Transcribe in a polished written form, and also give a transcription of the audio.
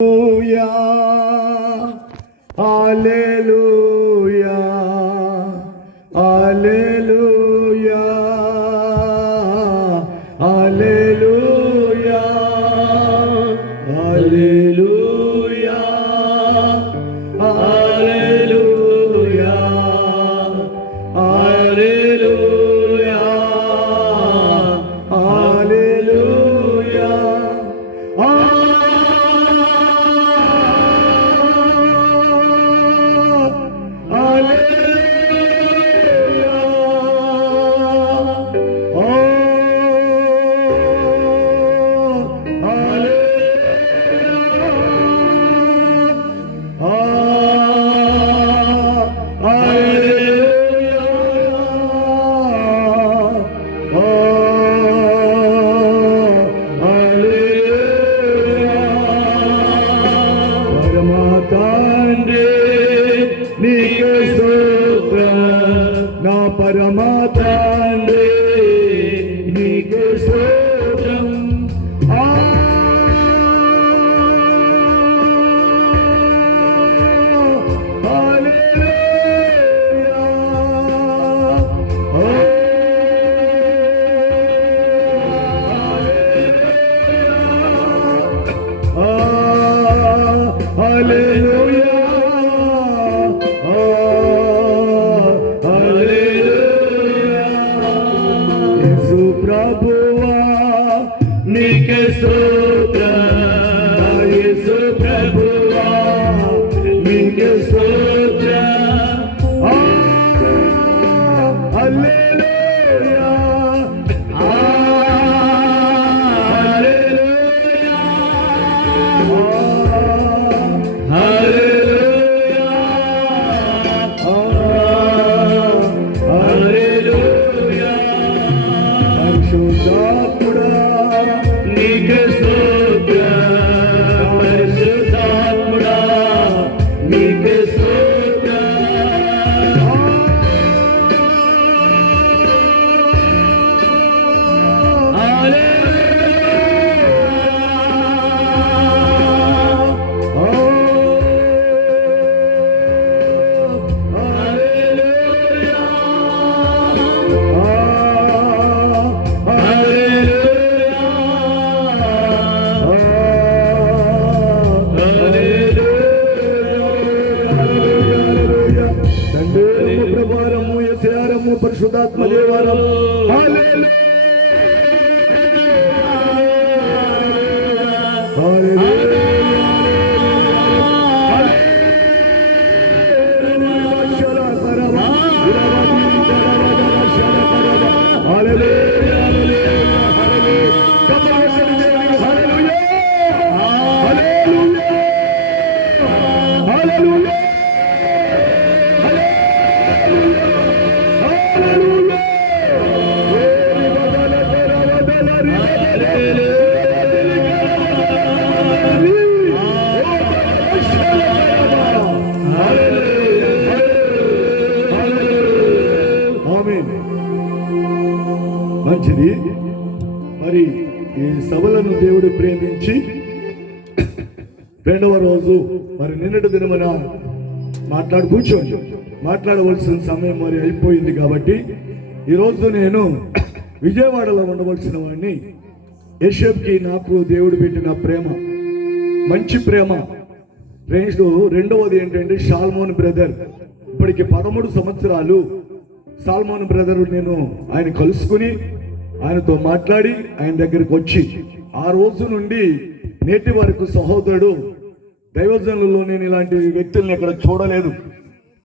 హల్లెలూయా హల్లెలూయా హల్లెలూయా హల్లెలూయా హల్లెలూయా హల్లెలూయా హల్లెలూయా పరమాతండ్రి నీకే స్తోత్రం హల్లెలూయా హల్లెలూయా ప్రభువా నీకే స్తోత్రం యేసు ప్రభువా నీకే స్తోత్రం హల్లెలూయా హల్లెలూయా హల్లెలూయా హల్లెలూయా పరిశుద్ధాత్ముడా నీకే స్తోత్రం పరిశుద్ధాత్ముడా నీకే స్తోత్రం పరిశుద్ధాత్మ దేవారం మంచిది. మరి ఈ సభలను దేవుడు ప్రేమించి రెండవ రోజు మరి నిన్నటి దినమున మాట్లాడవలసిన సమయం మరి అయిపోయింది కాబట్టి ఈరోజు నేను విజయవాడలో ఉండవలసిన వాడిని. యెషబ్కి నాకు దేవుడు పెట్టిన ప్రేమ, మంచి ప్రేమ. రెండవది ఏంటంటే షాల్మోన్ బ్రదర్. ఇప్పటికి 13 సంవత్సరాలు సాల్మోన్ బ్రదర్ నేను ఆయన కలుసుకుని ఆయనతో మాట్లాడి ఆయన దగ్గరికి వచ్చి ఆ రోజు నుండి నేటి వరకు సహోదరుడు దైవజనులలో నేను ఇలాంటి వ్యక్తుల్ని ఎక్కడ చూడలేదు.